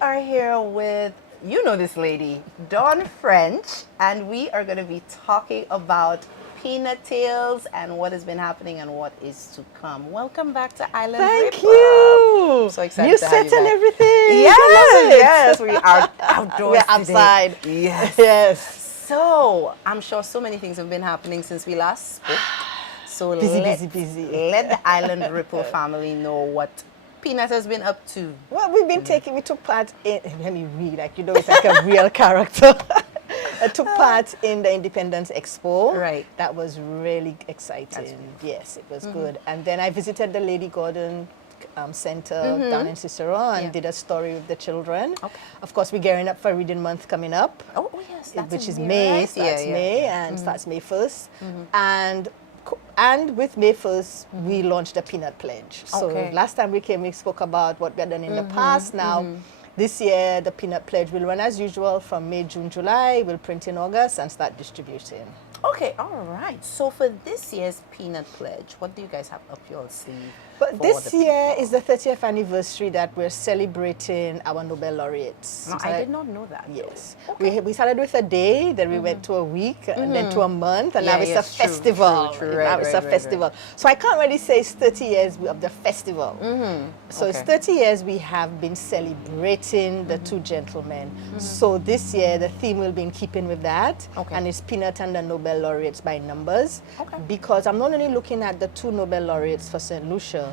are here with, you know this lady, Dawn French, and we are going to be talking about Peanut Tales and what has been happening and what is to come. Welcome back to Island Thank Ripple. you. So excited New to have set you and back. everything. Yes, we are outdoors We're today. outside. Yes. Yes. So, I'm sure so many things have been happening since we last spoke. So Busy. let the Island Ripple family know what Peanut has been up to. Well, we took part in, let me read, like, it's like a real character. I took part in the Independence Expo. Right. That was really exciting. Yes, it was good. And then I visited the Lady Gordon Center down in Cicero and did a story with the children. Okay. Of course, we're gearing up for Reading Month coming up. Oh, yes, that's which is in May, right? starts May and starts May 1st. And with May 1st, we launched the Peanut Pledge. So Okay. last time we came, we spoke about what we had done in the past. Now, this year, the Peanut Pledge will run as usual from May, June, July. We'll print in August and start distributing. Okay, all right. So for this year's Peanut Pledge, what do you guys have up your sleeve? But for this the year people? is the 30th anniversary that we're celebrating our Nobel laureates. No, So I did not know that. though. Yes. Okay. We started with a day, then we went to a week, and then to a month, and Yeah, now it's yes, a true, festival. true. Now Right, it's right, a right, festival. So I can't really say it's 30 years of the festival. So it's Okay. 30 years we have been celebrating the two gentlemen. So this year the theme will be in keeping with that, Okay. and it's Peanut and the Nobel laureates by numbers. Okay. Because I'm not only looking at the two Nobel laureates for St. Lucia,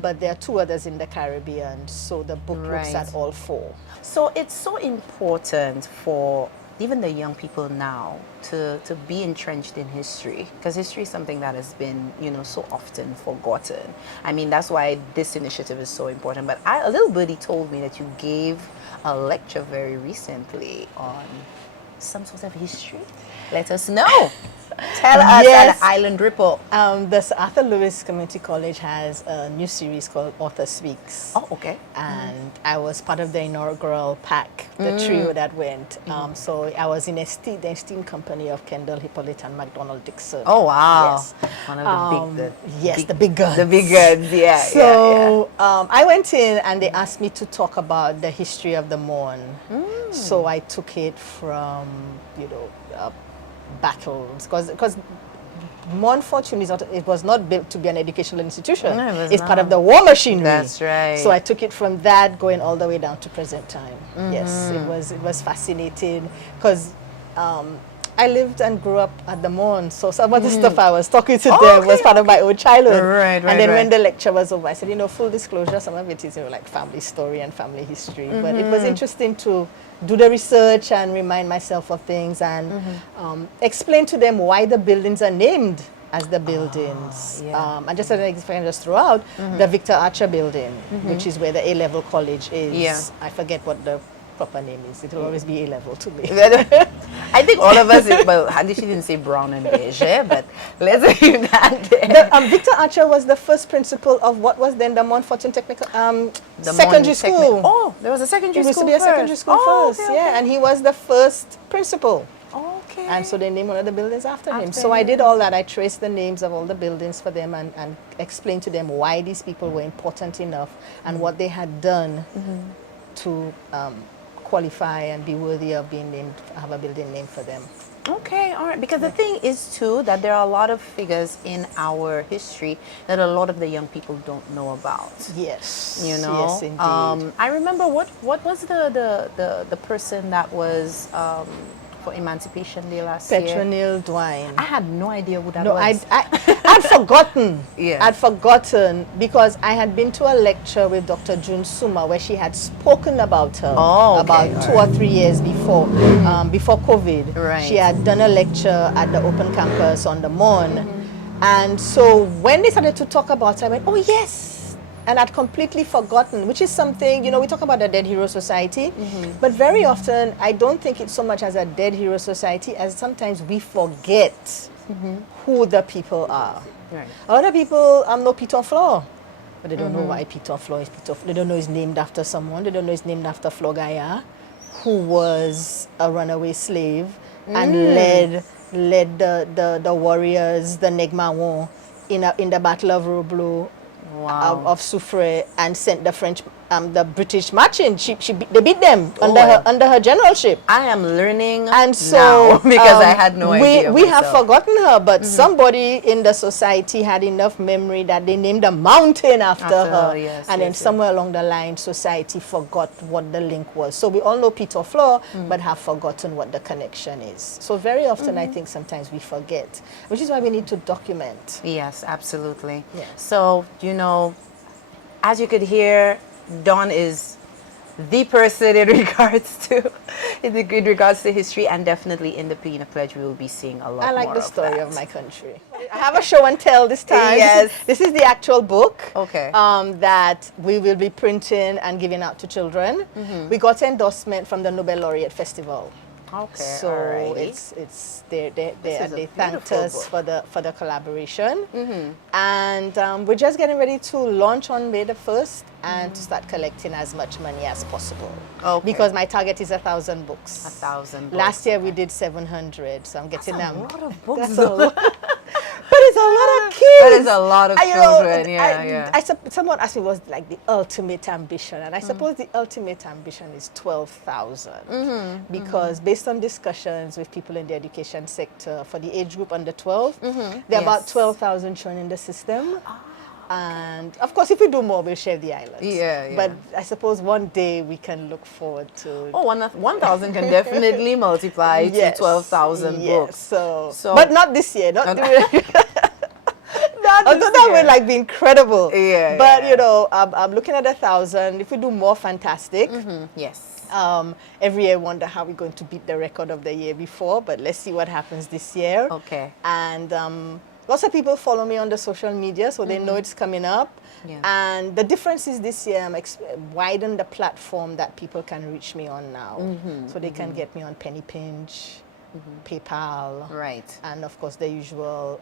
but there are two others in the Caribbean. So the book looks Right. at all four. So it's so important for even the young people now to be entrenched in history, because history is something that has been, so often forgotten. I mean, that's why this initiative is so important. But a little birdie told me that you gave a lecture very recently on some sort of history. Let us know. Tell us Yes. at Island Ripple. The Sir Arthur Lewis Community College has a new series called Author Speaks. Oh, okay. And I was part of the inaugural pack, the trio that went. So I was in the esteemed company of Kendall Hippolyte and McDonald Dixon. Oh, wow. Yes. One of the big, The big guns. The big guns, yeah. So I wwent in and they asked me to talk about the history of the Mon. So I took it from, battles, because Montfortune it was not built to be an educational institution. No, it was it's part not. of the war machinery. That's right. So I took it from that going all the way down to present time. Yes, it was fascinating because I lived and grew up at the Mon, so some of the stuff I was talking to them was part of my own childhood. Right, and then right. when the lecture was over, I said, full disclosure, some of it is like family story and family history. But it was interesting to do the research and remind myself of things and explain to them why the buildings are named as the buildings. And just as an example, just throw out the Victor Archer building, which is where the A-level college is. Yeah. I forget what the proper name is. It will always be A-level to me. I think all of us, well, she didn't say brown and beige, but let's leave that there. Victor Archer was the first principal of what was then the Montfortune Technical The Secondary Mon School. Oh, there was a secondary It used school to be a first. secondary school first, Okay, yeah, and he was the first principal. Okay. And so they named one of the buildings after him. After So I him. did all that. I traced the names of all the buildings for them and explained to them why these people were important enough and what they had done to qualify and be worthy of being named, have a building named for them. Okay, all right. Because the thing is, too, that there are a lot of figures in our history that a lot of the young people don't know about. Yes. You know? Yes, indeed. I remember what was the person that was for Emancipation Day last year? Petronille Dwine. I had no idea who that No, was. I'd forgotten. Yeah. I'd forgotten because I had been to a lecture with Dr. June Suma where she had spoken about her Oh, okay, about 2 or 3 years before, before COVID. Right. She had done a lecture at the Open Campus on the Mon. And so when they started to talk about it, I went, oh yes. And I'd completely forgotten, which is something, we talk about the Dead Hero Society, but very often I don't think it's so much as a Dead Hero Society as sometimes we forget who the people are. Right. A lot of people know Peter Flor, but they don't know why Peter Flor is Peter Flor. They don't know he's named after someone. They don't know he's named after Flor Gaillard, who was a runaway slave and led the warriors, the Negmaron, in the Battle of Roblo. Wow. Of Soufrière and sent the French the British marching. They beat them under her generalship. I am learning And so, now because I had no idea. We have myself. forgotten her, but somebody in the society had enough memory that they named a mountain after her. Yes, and then yes, somewhere along the line, society forgot what the link was. So we all know Peter Floor, but have forgotten what the connection is. So very often, I think sometimes we forget, which is why we need to document. Yes, absolutely. Yeah. So, you know, as you could hear, Dawn is the person in regards to history, and definitely in the Peanut Pledge we will be seeing a lot more. I like the story that. of my country. I have a show and tell this time. Yes. This is the actual book. Okay. That we will be printing and giving out to children. We got endorsement from the Nobel Laureate Festival. Okay. So alrighty. it's they is a they thanked beautiful us book. for the collaboration, and we're just getting ready to launch on May the 1st and to start collecting as much money as possible. Okay. Because my target is 1,000 books. 1,000 books. Last year we did 700, so I'm getting That's a them. lot of books. That's a though. lot. But it's a lot of kids. That is a lot of And, you know, children. Yeah. someone asked me what's like the ultimate ambition, and I suppose the ultimate ambition is 12,000. Because based on discussions with people in the education sector, for the age group under 12, there are about Yes. 12,000 children in the system. And of course, if we do more, we'll share the island. Yeah. But I suppose one day we can look forward to. Oh, 1,000 can definitely multiply Yes. to 12,000 Yes. books. So, but not this year. Not although that would like be incredible. Yeah, But yeah. you know, I'm looking at 1,000. If we do more, fantastic. Yes. Every year, I wonder how we're going to beat the record of the year before. But let's see what happens this year. Okay. And lots of people follow me on the social media, so they know it's coming up. Yeah. And the difference is this year, I'm widen the platform that people can reach me on now. So they can get me on Penny Pinch, PayPal, Right. and of course the usual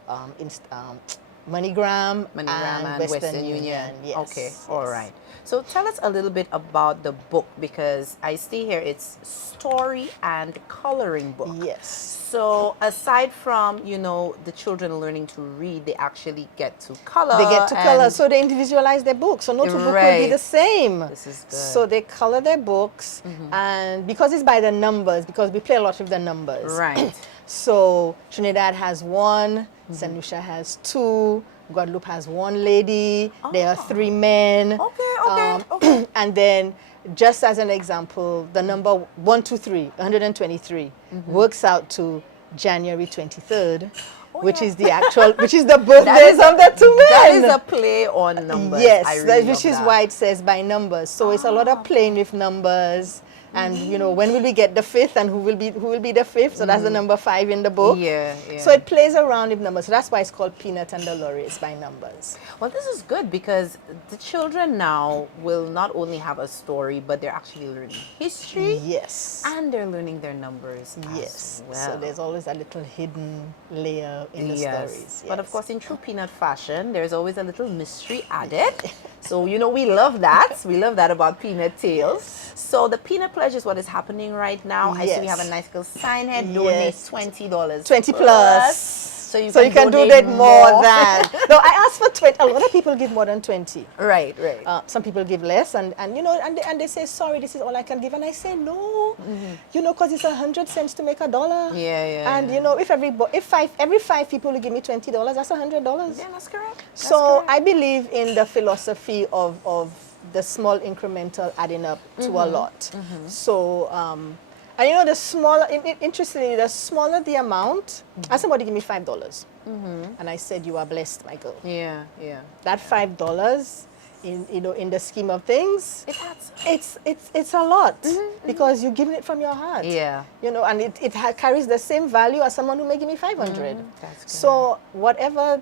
MoneyGram, MoneyGram and Western Union. Yes. Okay, all yes. right. So tell us a little bit about the book, because I see here it's story and coloring book. Yes. So aside from, you know, the children learning to read, they actually get to color. They get to color, and- so they individualize their books. So no two book will be Right. the same. This is good. So they color their books, and because it's by the numbers, because we play a lot with the numbers. Right. So Trinidad has one, St. Lucia has two, Guadeloupe has one lady, there are 3 men. Okay. And then, just as an example, the number 123 works out to January 23rd, which is the actual, which is the birthdays of the 2 men. That is a play on numbers. Yes, I really which love is that. why it says by numbers. So it's a lot of playing with numbers. And you know, when will we get the 5th, and who will be the 5th? So that's the number 5 in the book. Yeah. So it plays around with numbers. So that's why it's called Peanut and the Laureates by numbers. Well, this is good because the children now will not only have a story, but they're actually learning history Yes. and they're learning their numbers. Yes. As well. So there's always a little hidden layer in the stories. But of Yes. course, in true Peanut fashion, there's always a little mystery added. So, you know, we love that. We love that about Peanut Tales. So the Peanut Pledge is what is happening right now. I see we Yes. have a nice little sign here. Donate Yes. $20. 20 plus. So you can donate more than. No, I asked for 20. A lot of people give more than 20. Right. Some people give less, and you know, and they say, sorry, this is all I can give, and I say no, you know, because it's 100 cents to make $1. Yeah. And you know, if every 5 people will give me $20, that's $100. Yeah, that's correct. So I believe in the philosophy of the small incremental adding up to a lot. So, and you know, the smaller, interestingly, the smaller the amount, as somebody give me $5, and I said, you are blessed, my girl. Yeah. That $5, in the scheme of things, It adds. it's a lot because you're giving it from your heart. Yeah. You know, and it carries the same value as someone who may give me 500. That's good. So whatever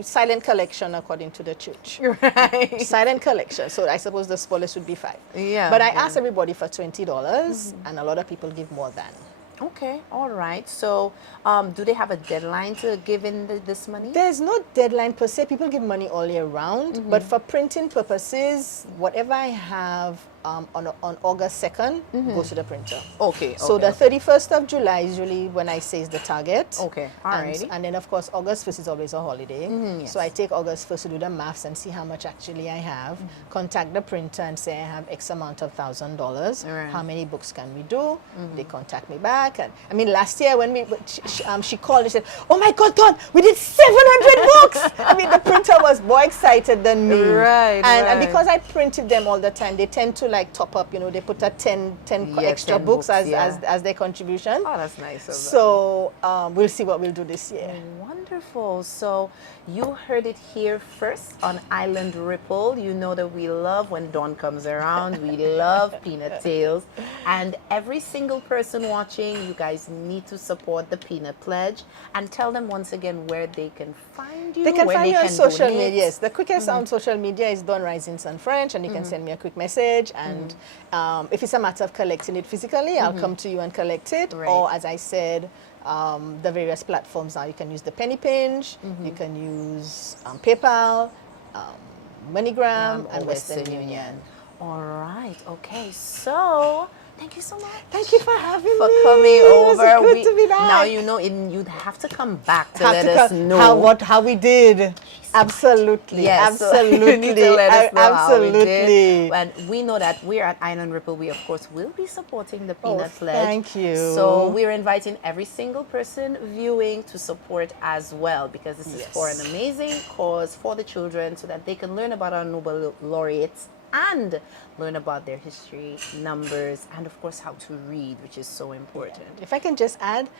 silent collection according to the church. Right. Silent collection. So I suppose the smallest would be 5. Yeah. But I asked everybody for $20, and a lot of people give more than. Okay. All right. So, do they have a deadline to give in this money? There's no deadline per se. People give money all year round, but for printing purposes, whatever I have on August 2nd goes to the printer. Okay. So the 31st of July is usually when I say is the target. Okay, alrighty. And then of course August 1st is always a holiday. Yes. So I take August 1st to do the maths and see how much actually I have. Contact the printer and say I have X amount of $1,000. Right. How many books can we do? They contact me back. And I mean, last year when she called and said, "Oh my God, Dawn, we did 700 books!" I mean, the printer was more excited than me. Right, And right. because I printed them all the time, they tend to like top up. You know, they put a 10 Yeah, extra 10 books books, yeah. as their contribution. Oh, that's nice of them. So we'll see what we'll do this year. Wonderful. So you heard it here first on Island Ripple. You know that we love when Dawn comes around. We love Peanut Tales. And every single person watching, you guys need to support the Peanut Pledge and tell them once again where they can find you. They can where find they me on can social donate. media. Yes, the quickest on social media is Dawn Rising Sun French, and you can send me a quick message. And if it's a matter of collecting it physically, I'll come to you and collect it. Right. Or as I said, the various platforms now. You can use the Penny Pinch, you can use PayPal, MoneyGram, and Western Union. All right. Okay. So thank you so much. Thank you for having For me. coming It was over. good to be back. Now you know you'd have to come back to Have let to us come- know how we did. Absolutely, Yes, so absolutely, you need to let us know how we absolutely. did. And we know that we're at Island Ripple. We of course will be supporting the Peanut Pledge. thank you. So we're inviting every single person viewing to support as well, because this is for an Yes. amazing cause for the children, so that they can learn about our Nobel laureates and learn about their history, numbers, and of course how to read, which is so important. If I can just add,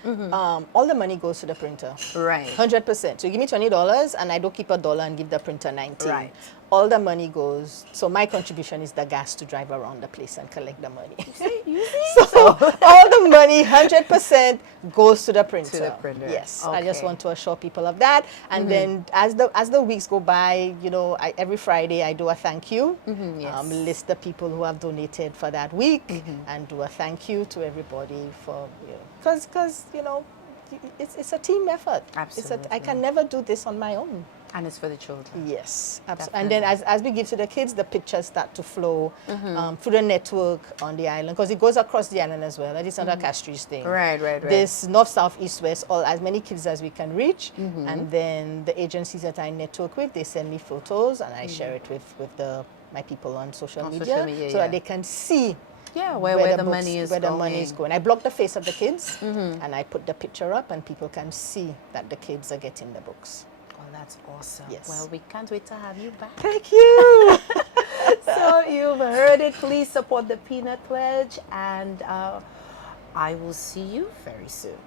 all the money goes to the printer. Right. 100%. So you give me $20 and I don't keep $1 and give the printer 19. Right. All the money goes, so my contribution is the gas to drive around the place and collect the money. You So all the money, 100% goes to the printer. To the printer. Yes, I just Okay. want to assure people of that. And then as the weeks go by, you know, every Friday I do a thank you. yes. List the people who have donated for that week and do a thank you to everybody for, you know, because you know, it's a team effort. Absolutely. I can never do this on my own. And it's for the children. Yes, absolutely. And then as we give to the kids, the pictures start to flow through the network on the island, because it goes across the island as well. That is not a Castries thing. Right. This north, south, east, west, all as many kids as we can reach. And then the agencies that I network with, they send me photos and I share it with my people on social media, media, so yeah. that they can see Yeah, where the books- money is where going. the money is going. I block the face of the kids and I put the picture up, and people can see that the kids are getting the books. Oh, that's awesome. Yes. Well, we can't wait to have you back. Thank you. So you've heard it. Please support the Peanut Pledge, and I will see you very soon.